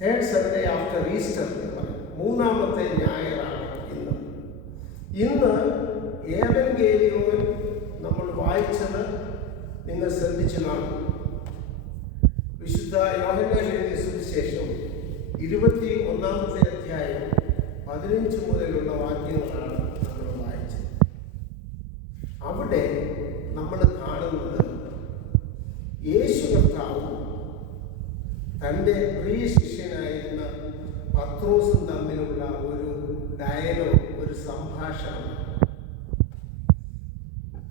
Third Sunday after Easter എന്ന് പറയും. മൂന്നാമത്തെ ഞായറാണ് ഇന്ന് ഏവങ്കേലിയോൻ നമ്മൾ വായിച്ചത് നിങ്ങൾ ശ്രദ്ധിച്ചു കാണും. വിശുദ്ധ യോഹന്നാൻ എഴുതിയ സുവിശേഷം 21-ാമത്തെ അധ്യായം 15 മുതലുള്ള വാക്യങ്ങളാണ് നമ്മൾ വായിച്ചത്. അവിടെ നമ്മൾ കാണുന്നത് യേശു കർത്താവ് തൻ്റെ പ്രിയ ശിഷ്യനായിരുന്ന പത്രോസും തമ്മിലുള്ള ഒരു ഡയലോഗ്, ഒരു സംഭാഷണം.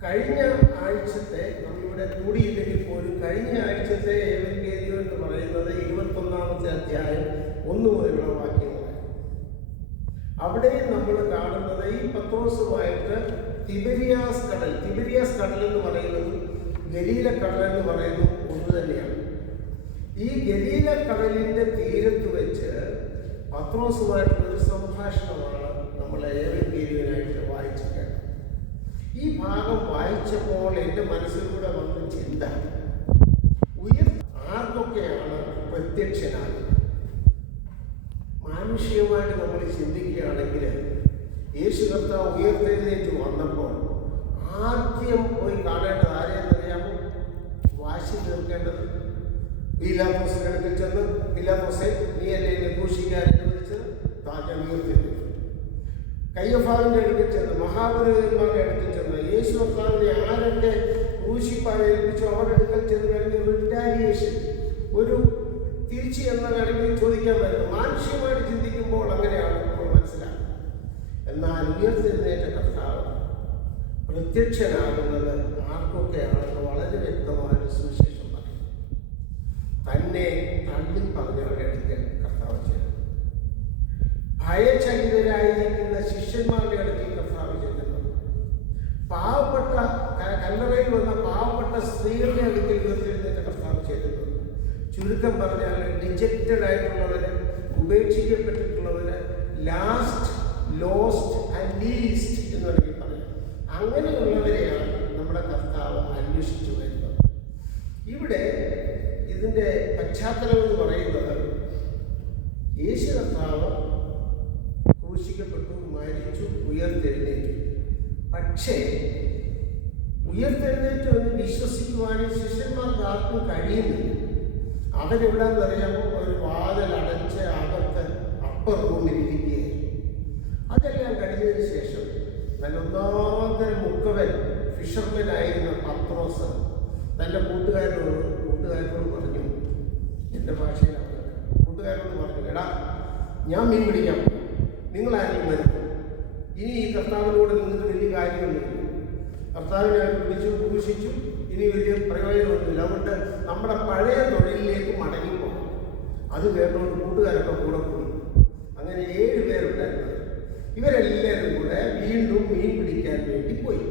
കഴിഞ്ഞ ആഴ്ചത്തെ നമ്മളിവിടെ കൂടിയില്ലെങ്കിൽ പോലും കഴിഞ്ഞ ആഴ്ചത്തെ ഏവങ്കേലിയോൻ എന്ന് പറയുന്നത് 21-ാമത്തെ അധ്യായം 1 മുതലുള്ള വാക്യങ്ങളാണ്. അവിടെ നമ്മൾ കാണുന്നത് ഈ പത്രോസുമായിട്ട് തിബരിയാസ് കടൽ എന്ന് പറയുന്നത് ഗലീല കടൽ എന്ന് പറയുന്നത് ഒന്ന് തന്നെയാണ്. ഈ ഗലീല കടലിന്റെ തീരത്ത് വെച്ച് പത്രോസുമായിട്ടുള്ളൊരു സംഭാഷണമാണ് നമ്മൾ ഏവങ്കേലിയോനായിട്ട് വായിച്ചു കേട്ടത്. ഈ ഭാഗം വായിച്ചപ്പോൾ എൻ്റെ മനസ്സിലൂടെ വന്ന ചിന്ത, ആർക്കൊക്കെയാണ് പ്രത്യക്ഷനാകുന്നത്? മാനുഷികമായിട്ട് നമ്മൾ ചിന്തിക്കുകയാണെങ്കിൽ യേശു കർത്താവ് ഉയർത്തെഴുന്നേറ്റ് വന്നപ്പോൾ ആദ്യം പോയി കാണേണ്ടത് ആരെയെന്നറിയാമോ? വാശി തീർക്കേണ്ടത് പീലാത്തോസിന്റെ അടുക്കൽ ചെന്ന്, പീലാത്തോസെ, നീ എന്നെ ക്രൂശിക്കാൻ അനുവദിച്ചത് താൻ ഉയർത്തെഴുന്നേറ്റു. കയ്യഫാവിന്റെ അടുക്കൽ ചെന്ന്, മഹാപുരോഹിതന്മാരുടെ അടുക്കൽ ചെന്ന്, യേശു കർത്താവിനെ ആരൊക്കെ ക്രൂശിപ്പാൻ ഏൽപ്പിച്ചു അവരുടെ അടുക്കൽ ചെന്ന് കഴിഞ്ഞ റിറ്റാലിയേഷൻ, ഒരു തിരിച്ചു എന്ന് വേണമെങ്കിൽ ചോദിക്കാൻ പറ്റും. മാനുഷികമായിട്ട് ചിന്തിക്കുമ്പോൾ അങ്ങനെയാണ് നമ്മൾ മനസ്സിലാക്കുന്നത്. എന്നാൽ ഉയർത്തെഴുന്നേറ്റ കർത്താവ് പ്രത്യക്ഷനാകുന്നത് ആർക്കൊക്കെയാണെന്ന് വളരെ വ്യക്തമായ സുവിശേഷം പറയും. തന്നെ തള്ളി പറഞ്ഞവരുടെ അടുക്കൽ കർത്താവ് ചെയ്തു. ഭയചകിതരായിരിക്കുന്ന ശിഷ്യന്മാരുടെ അടുക്കൽ കർത്താവ് ചെല്ലുന്നു. പാവപ്പെട്ട കല്ലറയിൽ വന്ന പാവപ്പെട്ട സ്ത്രീകളുടെ അടുക്കൽ ഉയർത്തെഴുന്നേറ്റ കർത്താവ് ചെല്ലുന്നു. ചുരുക്കം പറഞ്ഞാൽ ഡിജക്റ്റഡ് ആയിട്ടുള്ളവര്, ഉപേക്ഷിക്കപ്പെട്ടിട്ടുള്ളവര്, ലാസ്റ്റ്, ലോസ്റ്റ് ആൻഡ് ലീസ്റ്റ് എന്ന് വേണമെങ്കിൽ പറയാം. അങ്ങനെയുള്ളവരെയാണ് നമ്മുടെ കർത്താവ് അന്വേഷിച്ചു വരുന്നത്. ഇവിടെ ഇതിൻ്റെ പശ്ചാത്തലം എന്ന് പറയുന്നത് യേശു കർത്താവ് ക്രൂശിക്കപ്പെട്ടു, മരിച്ചു, ഉയർത്തെഴുന്നേറ്റു. പക്ഷേ ഉയർത്തെഴുന്നേറ്റു എന്ന് വിശ്വസിക്കുവാനും ശിഷ്യന്മാർക്ക് ആർക്കും കഴിയുന്നില്ല. അവരെവിടാന്നറിയാമോ? ഒരു വാതിലടച്ച് അകത്ത് അപ്പർ റൂമിലിരിക്കുകയായിരുന്നു. അതെല്ലാം കഴിഞ്ഞതിന് ശേഷം നല്ല ഒന്നാന്തരം മുക്കവൻ ഫിഷർമാനായിരുന്ന പത്രോസ് തൻ്റെ കൂട്ടുകാരോട് പറഞ്ഞു, എൻ്റെ ഭാഷയിലാണ്, കൂട്ടുകാരോട് പറഞ്ഞു, എടാ, ഞാൻ മീൻ പിടിക്കാൻ പോകും, നിങ്ങളാരെങ്കിലും വരും. ഇനി ഈ കർത്താവിനോട് നിന്നിട്ട് വലിയ കാര്യമൊന്നുമില്ല. കർത്താവിനെ അവർ പിടിച്ചു, ക്രൂശിച്ചു, ഇനി വലിയ പ്രയോജനമൊന്നുമില്ല. അതുകൊണ്ട് നമ്മുടെ പഴയ തൊഴിലിലേക്ക് മടങ്ങിപ്പോകും. അത് കേട്ടോണ്ട് കൂട്ടുകാരൊക്കെ കൂടെ പോയി. അങ്ങനെ 7 പേരുണ്ടായിരുന്നു. ഇവരെല്ലാവരും കൂടെ വീണ്ടും മീൻ പിടിക്കാൻ വേണ്ടി പോയി.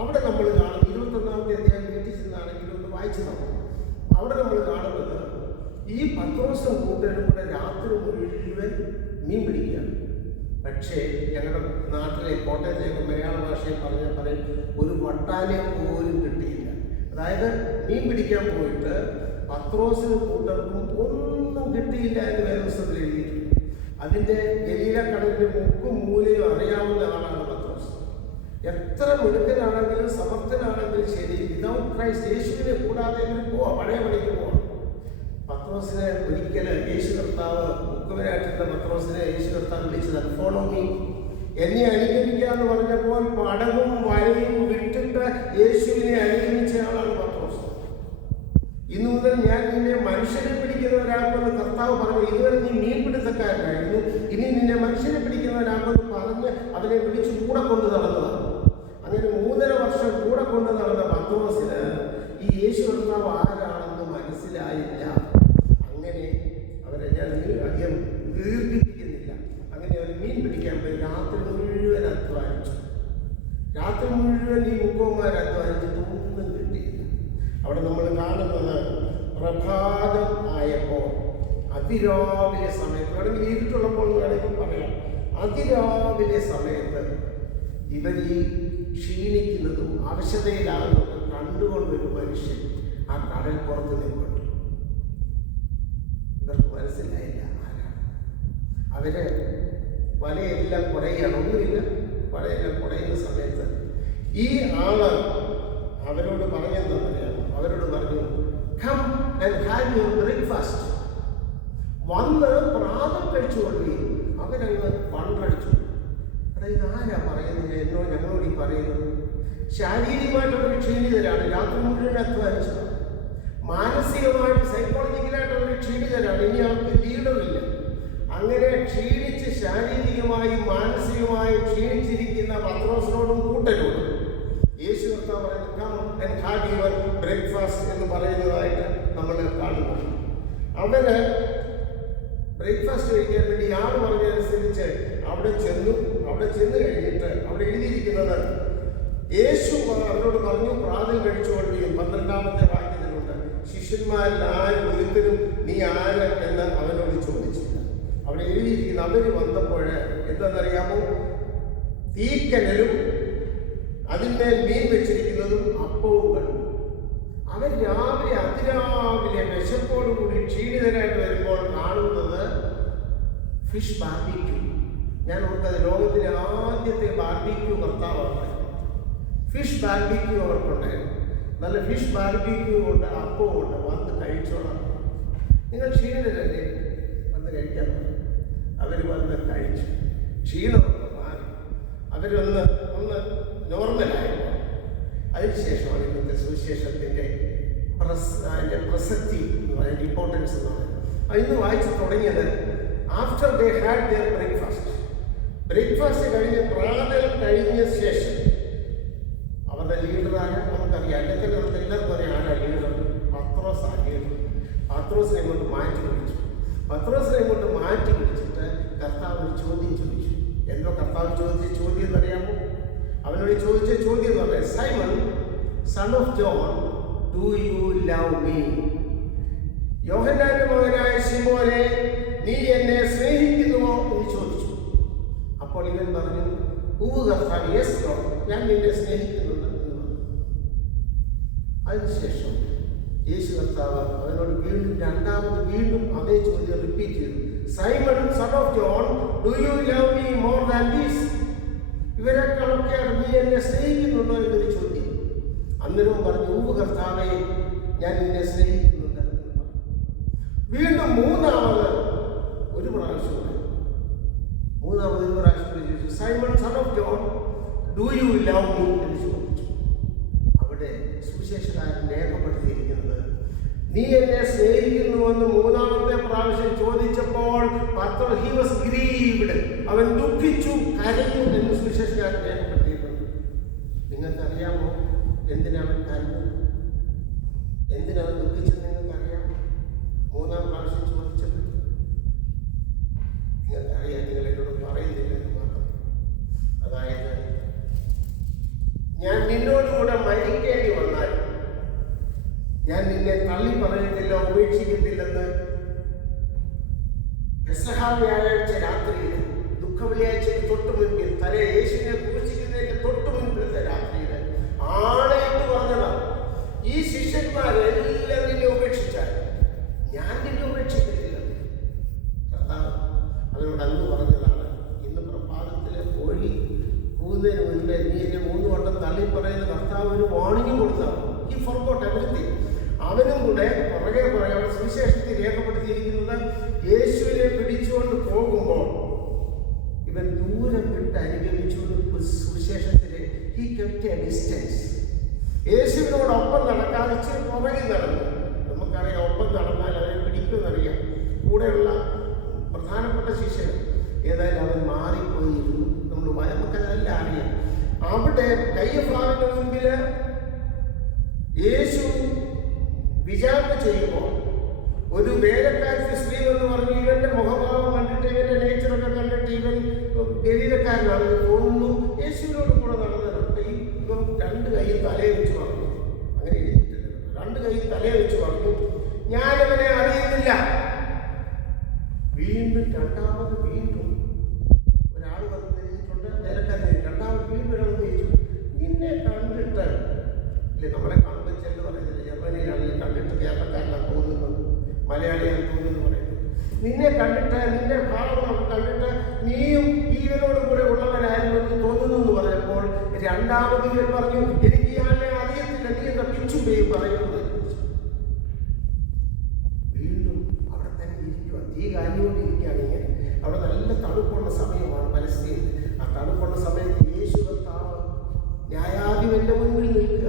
അവിടെ നമ്മൾ കാണും 21-ാമത്തെ അധ്യായം വീട്ടിൽ ചെന്നാണെങ്കിലും ഒന്ന് വായിച്ചു നോക്കും. അവിടെ നമ്മൾ കാണുന്നത് ഈ പത്രോസും കൂട്ടരും കൂടെ രാത്രി മുഴുവൻ മീൻ പിടിക്കുകയാണ്. പക്ഷേ ഞങ്ങളുടെ നാട്ടിലെ കോട്ടയത്തേക്ക് മലയാള ഭാഷയിൽ പറയും ഒരു വട്ടാനെ പോലും കിട്ടിയില്ല. അതായത് മീൻ പിടിക്കാൻ പോയിട്ട് പത്രോസിന് കൂട്ടർക്കും ഒന്നും കിട്ടിയില്ല എന്ന് വേദപുസ്തകത്തിൽ എഴുതിയിട്ടുണ്ട്. അതിൻ്റെ ഗലീല കടലിൻ്റെ മുക്കും മൂലയും അറിയാവുന്ന ആളാണ് പത്രോസ്. എത്ര മിടുക്കനാണെങ്കിലും സമർത്ഥനാണെങ്കിലും ശരി, വിതൗട്ട് ക്രൈസ്റ്റ്, യേശുവിനെ കൂടാതെ പഴയ പണിക്ക് പോവാം. പത്രോസിനെ ഒരിക്കൽ യേശു കർത്താവ് മുക്കുവരായിട്ടുള്ള പത്രോസിനെ യേശു കർത്താവ് വിളിച്ചതാണ്, ഫോളോ മീ, എന്നെ അനുഗമിക്കാന്ന് പറഞ്ഞപ്പോൾ പടവും വലയും വിട്ടിട്ട് യേശുവിനെ അനുഗമിച്ച ആളാണ് പത്രോസ്. ഇന്നു മുതൽ ഞാൻ നിന്നെ മനുഷ്യനെ പിടിക്കുന്നവരാകുമെന്ന് കർത്താവ് പറഞ്ഞു. ഇതുവരെ നീ മീൻ പിടുത്തക്കാരനായിരുന്നു, ഇനി നിന്നെ മനുഷ്യനെ പിടിക്കുന്നവരാകുമെന്ന് പറഞ്ഞ് അവനെ പിടിച്ച് കൂടെ കൊണ്ട് നടന്നതാണ്. അങ്ങനെ 3.5 വർഷം കൂടെ കൊണ്ട് നടന്ന പത്രോസിന് ഈ യേശു കർത്താവ് ആരാണെന്ന് മനസ്സിലായില്ല. അങ്ങനെ അവരെ ഞാൻ അധികം ദീർഘിപ്പിക്കുന്നില്ല. അങ്ങനെ അവർ മീൻ പിടിക്കാൻ പോയി. രാത്രി മുഴുവൻ അധ്വാനിച്ചു. രാത്രി മുഴുവൻ ഈ മുക്കോന്മാർ അധ്വാനിച്ചിട്ട് ഒന്നും കിട്ടിയില്ല. അവിടെ നമ്മൾ കാണുന്നത് പ്രഭാതം ആയപ്പോൾ, അതിരാവിലെ സമയത്ത്, വേണമെങ്കിൽ ഇരുട്ടുള്ളപ്പോൾ വേണമെങ്കിൽ പറയാം, അതിരാവിലെ സമയത്ത് ഇവർ ഈ ക്ഷീണിക്കുന്നതും അവശതയിലാകുന്നതും കണ്ടുകൊണ്ടൊരു മനുഷ്യൻ ആ കടൽ പുറത്ത് നിൽക്കുന്നു. ഇവർക്ക് മനസ്സിലായില്ല അവര് വലയെല്ലാം കുറയുകയാണ്. ഒന്നുമില്ല, വലയെല്ലാം കുറയുന്ന സമയത്ത് ഈ ആള് അവരോട് പറഞ്ഞെന്നറിയാമോ? അവരോട് പറഞ്ഞു, come and have your breakfast. വന്ന് പ്രാതൽ കഴിച്ചുകൊള്ളുകയും. അവരങ്ങ് പണ്ടടിച്ചു. എടാ, ഇതാരാ പറയുന്നത്? ഞങ്ങളോട് ഈ പറയുന്നത്? ശാരീരികമായിട്ടൊരു ക്ഷീണിതരാണ്, രാത്രി മുഴുവൻ അധ്വാനിച്ചത്. മാനസികമായിട്ട് സൈക്കോളജിക്കലായിട്ട് അവർ ക്ഷീണിതരാണ്. ഇനി അവർക്ക് ലീഡറില്ല. അങ്ങനെ ക്ഷീണിച്ച് ശാരീരികമായും മാനസികമായും ക്ഷീണിച്ചിരിക്കുന്ന പത്രോസിനോടും കൂട്ടരോടും യേശു കർത്താവ് പറയുന്നത്, come and have your breakfast എന്ന് പറയുന്നതായിട്ട് നമ്മൾ കാണുന്നു. അവര് ബ്രേക്ക്ഫാസ്റ്റ് കഴിക്കാൻ വേണ്ടി ഇയാൾ പറഞ്ഞതനുസരിച്ച് അവിടെ ചെന്ന് കഴിഞ്ഞിട്ട് അവിടെ എഴുതിയിരിക്കുന്നത്, യേശു അവരോട് പറഞ്ഞു, പ്രാതൽ കഴിച്ചുകൊള്ളുകയും. 12-ാമത്തെ വാക്യത്തിലുണ്ട്, ശിഷ്യന്മാരിൽ ആരും ഒരുത്തരും നീ ആര് എന്ന് അവനോട് ചോദിച്ചില്ല. അവിടെ എഴുതിയിരിക്കുന്ന അവര് വന്നപ്പോൾ എന്താണെന്നറിയാമോ? തീക്കനലും അതിന്മേൽ മീൻ വെച്ചിരിക്കുന്നതും അപ്പവും കണ്ടു. അവർ അതിരാവിലെ വിശപ്പോടുകൂടി ക്ഷീണിതരായിട്ട് വരുമ്പോൾ കാണുന്നത് ഫിഷ് ബാർബിക്യൂ. ഞാൻ ഓർക്കത് ലോകത്തിലെ ആദ്യത്തെ ബാർബിക്യൂ കർത്താവാണ്. ഫിഷ് ബാർബിക്യൂ അവർക്കുണ്ടായിരുന്നു. നല്ല ഫിഷ് ബാർബിക്യൂ കൊണ്ട് അപ്പവും കൊണ്ട് വന്ന് കഴിച്ചോളാം. നിങ്ങൾ ക്ഷീണിതരല്ലേ? വന്ന് കഴിക്കാൻ പറഞ്ഞു. അവർ വന്ന് കഴിച്ചു. ക്ഷീണമൊക്കെ മാറി അവരൊന്ന് നോർമലായിരുന്നു. അതിനുശേഷമാണ് ഇന്നത്തെ സുവിശേഷത്തിൻ്റെ പ്രസക്തി എന്ന് പറയുന്നത്, ഇമ്പോർട്ടൻസ് എന്ന് പറയുന്നത്. ഇന്ന് വായിച്ചു തുടങ്ങിയത് after they had their breakfast കഴിഞ്ഞ് പ്രാതൽ കഴിഞ്ഞ ശേഷം അവരുടെ ലീഡറാണ് നമുക്കറിയാം. അല്ലെങ്കിൽ നമുക്ക് എല്ലാവർക്കും അറിയാം ആരാ ലീഡർ. പത്രോസാണ് ലീഡർ. പത്രോസിനെ ഇങ്ങോട്ട് മാറ്റി പിടിച്ചിട്ട് കർത്താവ് ഒരു ചോദ്യം ചോദിച്ചു. എന്തോ കർത്താവ് ചോദിച്ച ചോദ്യം എന്നറിയാമോ? അവനോട് ചോദിച്ച ചോദ്യം എന്ന് പറയാം, Simon son of John, do you love me? യോഹന്നാന്റെ മകനായ ശിമോനെ, നീ എന്നെ സ്നേഹിക്കുന്നുവോ എന്ന് ചോദിച്ചു. അപ്പോൾ ഇവൻ പറഞ്ഞു, ഉവ്വ് കർത്താവേ, യെസ് ലോർഡ്, ഞാൻ നിന്നെ സ്നേഹിക്കുന്നുണ്ട് എന്ന് പറഞ്ഞു. അതിനുശേഷം യേശു കർത്താവ് അവനോട് വീണ്ടും അതേ ചോദ്യം റിപ്പീറ്റ് ചെയ്തു. Simon son of John, do you love me more than these? ഇവരെക്കാളൊക്കെ നീ എന്നെ സ്നേഹിക്കുന്നുണ്ടോ എന്നൊരു ചോദ്യം. അന്നേരവും പറഞ്ഞു, ഉവ്വ് കർത്താവേ, ഞാൻ നിന്നെ സ്നേഹിക്കുന്നുണ്ട് എന്ന് പറഞ്ഞു. വീണ്ടും മൂന്നാമത് ഒരു പ്രാവശ്യം ചോദിച്ചു, Simon son of John, do you love me എന്ന് ചോദിച്ചു. അവിടെ സുവിശേഷകാരൻ രേഖപ്പെടുത്തിയിരിക്കുന്നത്, നീ എന്നെ സ്നേഹിക്കുന്നുവെന്ന് മൂന്നാമത്തെ പ്രാവശ്യം ചോദിച്ചപ്പോൾ he was grieved, അവൻ ദുഃഖിച്ചു, കരഞ്ഞു എന്ന് സുവിശേഷകാരൻ രേഖപ്പെടുത്തിയിട്ടുണ്ട്. നിങ്ങൾക്കറിയാമോ എന്തിനവൻ കരഞ്ഞു, എന്തിനവൻ ദുഃഖിച്ചത്? നിങ്ങൾക്കറിയാമോ? മൂന്നാം പ്രാവശ്യം ചോദിച്ചത് നിങ്ങൾക്കറിയാം. നിങ്ങൾ എന്നോട് പറയുന്നില്ലെന്ന് മാത്രം. അതായത്, ഞാൻ നിന്നോടുകൂടെ മരിക്കേണ്ടി വന്നാൽ ഞാൻ നിന്നെ തള്ളി പറയത്തില്ല, ഉപേക്ഷിക്കത്തില്ലെന്ന് പെസഹ വ്യാഴാഴ്ച രാത്രിയിൽ, ദുഃഖവെള്ളിയാഴ്ചയ്ക്ക് തൊട്ട് മുൻപിൽ, യേശുവിനെ കുറിച്ചിരിക്കുന്നതിന് തൊട്ട് മുൻപിലത്തെ രാത്രിയിൽ ആണയിട്ട് പറഞ്ഞതാണ്. ഈ ശിഷ്യന്മാരെല്ലാം നിന്നെ ഉപേക്ഷിച്ചാൽ ഞാൻ നിന്നെ ഉപേക്ഷിക്കത്തില്ല. കർത്താവ് അവരോട് അന്ന് പറഞ്ഞതാണ്. ഇന്ന് പ്രഭാതത്തിലെ കോഴി കൂന്നതിന് മുൻപേ നീ എന്നെ 3 വട്ടം തള്ളി പറയുന്ന കർത്താവ് ഒരു വാണിംഗ് കൊടുത്താണ്. ഈ ഫോർഗോട്ട് എവരിത്തിങ്. അവനും കൂടെ പുറകെ അവിടെ സുവിശേഷത്തിൽ രേഖപ്പെടുത്തിയിരിക്കുന്നത്, യേശുവിനെ പിടിച്ചുകൊണ്ട് പോകുമ്പോൾ ഇവൻ ദൂരം വിട്ട് അനുഗമിച്ചുകൊണ്ട് സുവിശേഷത്തിലെ he kept a distance. യേശുവിനോടൊപ്പം നടക്കാതെ ഇച്ചിരി പുറകിൽ നടന്നു. നമുക്കറിയാം, ഒപ്പം നടന്നാൽ അവരെ പിടിക്കുമെന്നറിയാം. കൂടെയുള്ള പ്രധാനപ്പെട്ട ശിഷ്യൻ ഏതായാലും അവൻ മാറിപ്പോയിരുന്നു. നമുക്കതെല്ലാം അറിയാം. അവിടെ കയ്യഫാവിന്റെ മുൻപിൽ യേശു വിചാരണ ചെയ്യുമ്പോൾ ഒരു വേലക്കാരി സ്ത്രീ എന്ന് പറഞ്ഞ് ഇവന്റെ മുഖഭാവം കണ്ടിട്ട്, ഇവന്റെ നേച്ചറൊക്കെ കണ്ടിട്ട് ഇവൻ ഗലീലക്കാരനാണ് തോന്നുന്നു. യേശുവിനോട് കൂടെ നടന്നതാണ്. ഇവൻ 2 കൈയും തലയെ വെച്ച് പറഞ്ഞു. അങ്ങനെ എഴുതിയിട്ടില്ല. 2 കൈയും തലയെ വെച്ച് പറഞ്ഞു, ഞാനവനെ അറിയുന്നില്ല. രണ്ടാമത് ഒരാൾ വന്ന് എഴുതിയിട്ടുണ്ട്, വേലക്കാരൻ. രണ്ടാമത് ഒരാൾ ചോദിച്ചു, നിന്നെ കണ്ടിട്ട് ഇല്ലേ, നമ്മളെ കാണുമ്പോൾ ചെല്ല് പറയുന്നില്ല, ജർമ്മനിയിലാണെങ്കിൽ കണ്ടിട്ട് കേരളക്കാരനാണ് തോന്നുന്നത്, മലയാളിയാണ് തോന്നുന്നു പറയുന്നത്. നിന്നെ കണ്ടിട്ട് നിന്റെ ഭാവം കണ്ടിട്ട് നീയും ജീവനോട് കൂടെ ഉള്ളവനായിരുന്നു തോന്നുന്നു എന്ന് പറഞ്ഞപ്പോൾ രണ്ടാമത് ഇവൻ പറഞ്ഞു, എനിക്ക് ഇയാളെ അറിയത്തില്ല, നീ എന്താ പിച്ചുമ്പയും പറയുന്നത്. വീണ്ടും അവിടെ തന്നെ ഇരിക്കുക, തീ കാഞ്ഞുകൊണ്ടിരിക്കുകയാണ്. ഇങ്ങനെ അവിടെ നല്ല തണുപ്പുള്ള സമയമാണ് പലസ്തീൻ. ആ തണുപ്പുള്ള സമയത്ത് യേശു കർത്താവ് ന്യായാധിപന്റെ മുൻപിൽ നിൽക്കുക.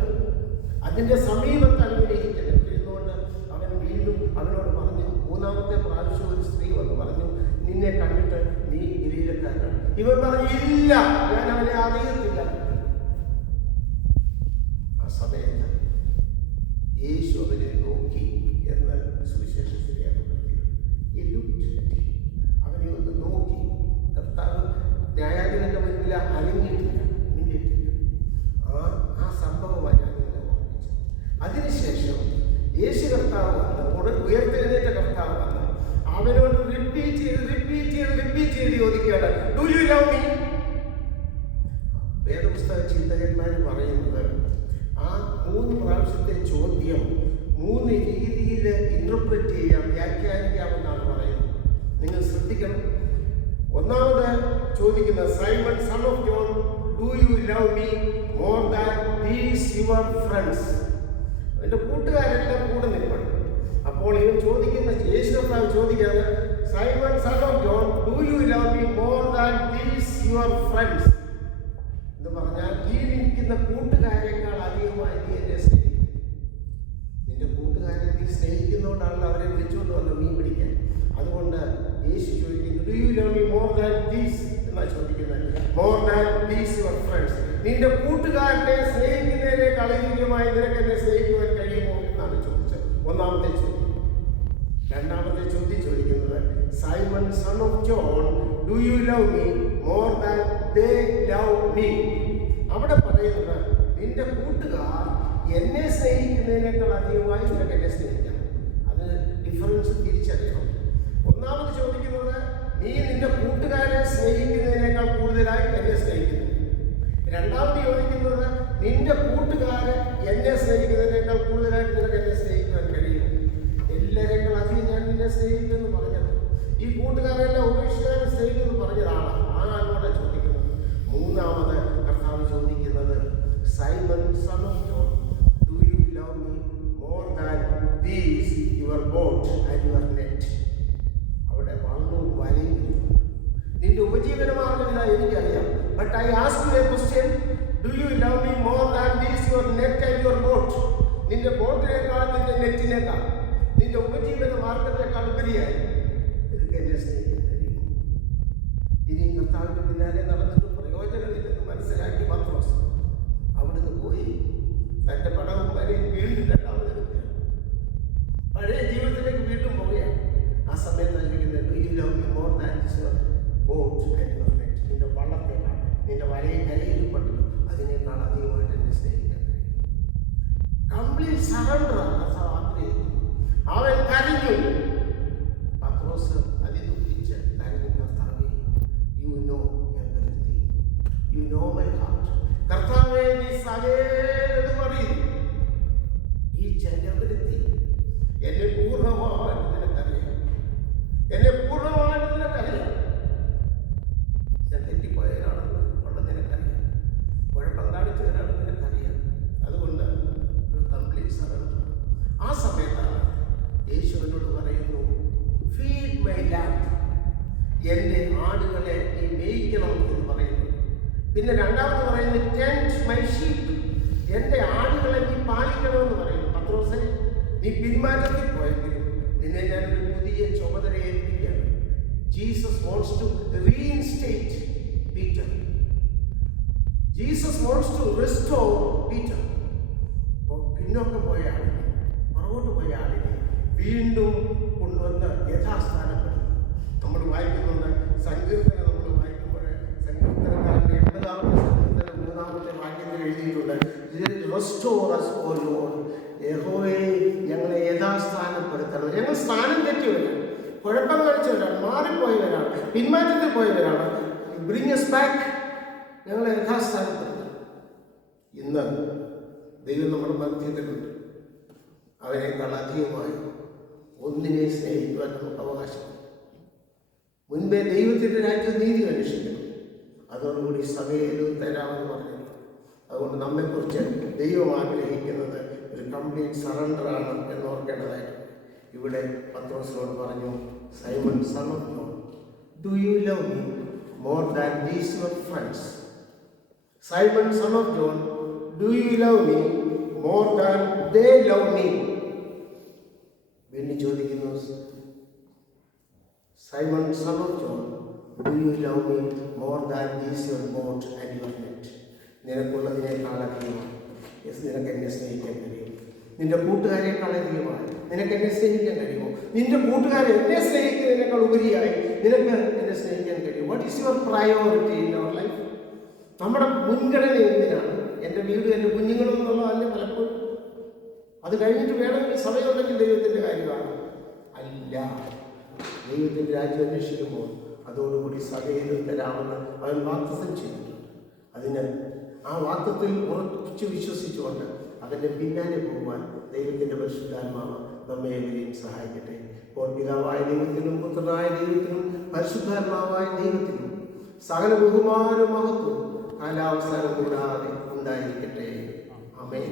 അതിന്റെ സമീപത്താണ് ഇങ്ങനെ ഇരിക്കുന്നത്. ഇരുന്നുകൊണ്ട് അവൻ വീണ്ടും അവനോട് പറഞ്ഞു, മൂന്നാമത്തെ പ്രാവശ്യം ഒരു സ്ത്രീ വന്ന് പറഞ്ഞു, നിന്നെ കണ്ടിട്ട് നീ ഗലീലക്കാരനാണ്. ഇവൻ പറഞ്ഞു, ഇല്ല, ഞാൻ അവനെ അറിയത്തില്ല. ആ സമയത്ത് യേശു അവനെ നോക്കി എന്ന് സുവിശേഷത്തിൽ അവനെ ഒന്ന് നോക്കി. കർത്താവ് ന്യായാധിപന്റെ മുൻപിൽ അനങ്ങിയിട്ടില്ല, മിണ്ടിയിട്ടില്ല. ആ സംഭവമാണ് ഞാൻ ഇങ്ങനെ ഓർമ്മിച്ചത്. അതിനുശേഷം യേശു കർത്താവ് വന്ന് ഉയർത്തെഴുന്നേറ്റ കർത്താവ് വന്ന് അവനോട് റിപ്പീറ്റ് ചെയ്ത് ചോദിക്കുകയാണ്, ഡു യു ലവ് മീ? വേദപുസ്തക ചിന്തകന്മാർ പറയുന്നത് ആ 3 പ്രാവശ്യത്തെ ചോദ്യം 3 രീതിയിൽ ഇന്റർപ്രറ്റ് ചെയ്യാം, വ്യാഖ്യാനിക്കാമെന്നാണ് പറയുന്നത്. നിങ്ങൾ ശ്രദ്ധിക്കണം. ഒന്നാമത് ചോദിക്കുന്നത്, Simon son of John, do you love me more than these your friends? എൻ്റെ കൂട്ടുകാരെല്ലാം കൂടെ നിൽക്കണം. അപ്പോൾ ഇവൻ ചോദിക്കുന്ന, യേശു കർത്താവ് ചോദിക്കാതെ, Simon son of John, do you love me more than these your friends എന്ന് പറഞ്ഞാൽ, ഈ നിൽക്കുന്ന കൂട്ടുകാരെക്കാൾ അധികമായി നീ എന്നെ സ്നേഹിക്കുന്നു. നിന്റെ കൂട്ടുകാരെ നീ സ്നേഹിക്കുന്നതുകൊണ്ടാണല്ലോ അവരെ വിളിച്ചുകൊണ്ട് വന്ന് മീൻ പിടിക്കാൻ. അതുകൊണ്ട് യേശു ചോദിക്കുന്നു, do you love me more than these എന്നാണ് ചോദിക്കുന്നത്, more than these your friends. നിന്റെ കൂട്ടുകാരനെ സ്നേഹിക്കുന്നതിനേക്കാൾ അധികമായി നിനക്ക് എന്നെ സ്നേഹിക്കുവാൻ കഴിയുമോ എന്നാണ് ചോദിച്ചത്. ഒന്നാമത്തെ ചോദ്യം. രണ്ടാമത്തെ ചോദ്യം ചോദിക്കുന്നത്, Simon son of John, do you love me more than they love me? അവിടെ പറയുന്നത്, നിന്റെ കൂട്ടുകാർ എന്നെ സ്നേഹിക്കുന്നതിനേക്കാൾ അധികമായി നിനക്ക് എന്നെ സ്നേഹിക്കണം. അത് ഡിഫറൻസ് തിരിച്ചറിയണം. ഒന്നാമത് ചോദിക്കുന്നത്, നീ നിന്റെ കൂട്ടുകാരെ സ്നേഹിക്കുന്നതിനേക്കാൾ കൂടുതലായി എന്നെ സ്നേഹിക്കുന്നു. രണ്ടാമത് ചോദിക്കുന്നത്, നിന്റെ കൂട്ടുകാരെ എന്നെ സ്നേഹിക്കുന്നതിനേക്കാൾ കൂടുതലായിട്ട് നിനക്ക് എന്നെ സ്നേഹിക്കാൻ കഴിയും. എല്ലാവരെക്കാൾ അധികം ഞാൻ നിന്നെ സ്നേഹിക്കുമെന്ന് പറഞ്ഞത്, ഈ കൂട്ടുകാരെല്ലാം ഉപേക്ഷിക്കാൻ സ്നേഹിക്കുമെന്ന് പറഞ്ഞതാണ്. ആളോടെ ചോദിക്കുന്നത്. മൂന്നാമത് കർത്താവ് ചോദിക്കുന്നത്, Simon son of John, do you love me more than these your boat and your net? അവിടെ വള്ളവും വലയും. നിന്റെ ഉപജീവന മാർഗമില്ല എനിക്കറിയാം. But I ask you A question, do you love me more than these your net and your boat? നിന്റെ ബോട്ടിനേക്കാൾ, നിന്റെ നെറ്റിനേക്കാൾ, നിന്റെ ഉപജീവന മാർഗത്തെക്കാൾ ഉപരിയായി ഇതൊക്കെ എന്നെ സ്നേഹിക്കാൻ കഴിയുമോ? ഇനി കർത്താവിന്റെ പിന്നാലെ നടന്നിട്ട് പ്രയോജനമില്ലെന്ന് മനസ്സിലാക്കി പത്രോസ് അവിടുന്ന് പോയി തന്റെ പടവും വരെയും വീണ്ടും രണ്ടാമതെടുക്കുക, പഴയ ജീവിതത്തിലേക്ക് വീണ്ടും പോവുകയാണ്. ആ സമയത്ത് ചോദിക്കുന്നത്, do you love me more than this your boat and your net? നിന്റെ വള്ളത്തേക്കാൾ, നിന്റെ വലയും കരയിലും പണ്ടല്ലോ, അതിനേക്കാൾ അധികമായിട്ട് എന്നെ സ്നേഹിക്കാൻ കഴിയും. കംപ്ലീറ്റ് സറണ്ടർ അവൻ കരഞ്ഞു. പത്രോസ് അതിദുഃഖിച്ച് കരഞ്ഞു, കർത്താവേ, you know everything, you know my heart. കർത്താവേ, നീ സകലതും അറിയുന്നു. Each and everything. എന്നെ പൂർണ്ണമായിട്ട് നിനക്കറിയാം, എന്നെ പൂർണ്ണമായിട്ട് നിനക്കറിയാം. ഞാൻ തെറ്റിപ്പോയവരാണെന്ന് കൊണ്ട് നിനക്കറിയാം, കുഴപ്പം കാണിച്ചവരാണെന്ന് നിനക്കറിയാം. അതുകൊണ്ട് കംപ്ലീറ്റ് സറണ്ടർ. ആ സമയത്താണ് യേശുവിനോട് പറയുന്നു, ഫീഡ് മൈ ലാംബ്, എൻ്റെ ആടുകളെ നീ മേയ്ക്കണം എന്ന് പറയുന്നു. പിന്നെ രണ്ടാമത് പറയുന്നു, ടെൻഡ് മൈ ഷീപ്പ്, എൻ്റെ ആടുകളെ നീ പാലിക്കണമെന്ന് പറയുന്നു. പത്രോസേ, നീ പിന്മാറ്റത്തിൽ പോയെങ്കിലും നിന്നെ ഞാനൊരു പുതിയ ചുമതല ഏൽപ്പിക്കുകയാണ്. Jesus wants to reinstate Peter. Jesus wants to restore Peter. പിന്നോക്കം പോയ ആളിനെ, പുറകോട്ട് പോയ ആളിനെ വീണ്ടും കൊണ്ടുവന്ന് യഥാസ്ഥാനപ്പെടുന്നു. നമ്മൾ വായിക്കുന്നുണ്ട് സങ്കീർത്തനം. നമ്മൾ വായിക്കുമ്പോൾ സങ്കീർത്തനക്കാരൻ്റെ 80-ാമത്തെ സങ്കീർത്തനം 3-ാമത്തെ വാക്യത്തിൽ എഴുതിയിട്ടുണ്ട്, റെസ്റ്റോർ us O Lord. യഹോവേ, ഞങ്ങളെ യഥാസ്ഥാനപ്പെടുത്തണം. ഞങ്ങൾ സ്ഥാനം തെറ്റിയവരാണ്, കുഴപ്പം കഴിച്ചവരാണ്, മാറിപ്പോയവരാണ്, പിന്മാറ്റത്തിൽ പോയവരാണ്. ബ്രിങ് us ബാക്ക്, ഞങ്ങളെ യഥാസ്ഥാനപ്പെടുത്തണം. ഇന്ന് ദൈവം നമ്മുടെ മധ്യത്തിലുണ്ട്. അവനേക്കാൾ അധികമായി ഒന്നിനെ സ്നേഹിക്കുവാൻ നമുക്ക് അവകാശം. മുൻപേ ദൈവത്തിൻ്റെ രാജ്യവും നീതി അന്വേഷിക്കണം, അതോടുകൂടി സകലവും തരാമെന്ന് പറഞ്ഞു. അതുകൊണ്ട് നമ്മെക്കുറിച്ച് ദൈവം ആഗ്രഹിക്കുന്നത് ഒരു കംപ്ലീറ്റ് സറണ്ടറാണ് എന്ന് ഓർക്കേണ്ടതായിട്ട്. ഇവിടെ പത്രോസിനോട് പറഞ്ഞു, Simon son of John, do you love me more than these your friends? Simon son of John, do you love me more than they love me? വീണ്ടും ചോദിക്കുന്നു, Simon son of John, do you love me more than these your boat and your net? നിനക്കുള്ളതിനേക്കാളധികമായി നിനക്ക് എന്നെ സ്നേഹിക്കാൻ കഴിയും. നിന്റെ കൂട്ടുകാരെക്കാളധികമായി നിനക്ക് എന്നെ സ്നേഹിക്കാൻ കഴിയുമോ? നിന്റെ കൂട്ടുകാരെ എന്നെ സ്നേഹിക്കുന്നതിനേക്കാൾ ഉപരിയായി നിനക്ക് എന്നെ സ്നേഹിക്കാൻ കഴിയും. What is your priority in our life? നമ്മുടെ മുൻഗണന എന്തിനാണ്? എൻ്റെ വീട്, എൻ്റെ കുഞ്ഞുങ്ങളെന്നുള്ളതല്ല പലപ്പോഴും. അത് കഴിഞ്ഞിട്ട് വേണമെങ്കിൽ സമയമുണ്ടെങ്കിൽ ദൈവത്തിൻ്റെ കാര്യമാണ്. അല്ല, ദൈവത്തിൻ്റെ രാജ്യം അന്വേഷിക്കുമ്പോൾ അതോടുകൂടി സകലവും തരാമെന്ന് അവൻ വാഗ്ദത്തം ചെയ്തിട്ടുണ്ട്. അതിന് ആ വാഗ്ദത്തത്തിൽ ഉറച്ചു വിശ്വസിച്ചുകൊണ്ട് അതിൻ്റെ പിന്നാലെ പോകുവാൻ ദൈവത്തിൻ്റെ പരിശുദ്ധാത്മാവ് നമ്മെ ഏവരെയും സഹായിക്കട്ടെ. ഇപ്പോൾ പിതാവായ ദൈവത്തിനും പുത്രനായ ദൈവത്തിനും പരിശുദ്ധാത്മാവായ ദൈവത്തിനും സകല ബഹുമാന മഹത്വം കാലാവസാനം കൂടാതെ ഉണ്ടായിരിക്കട്ടെ. ആമേൻ.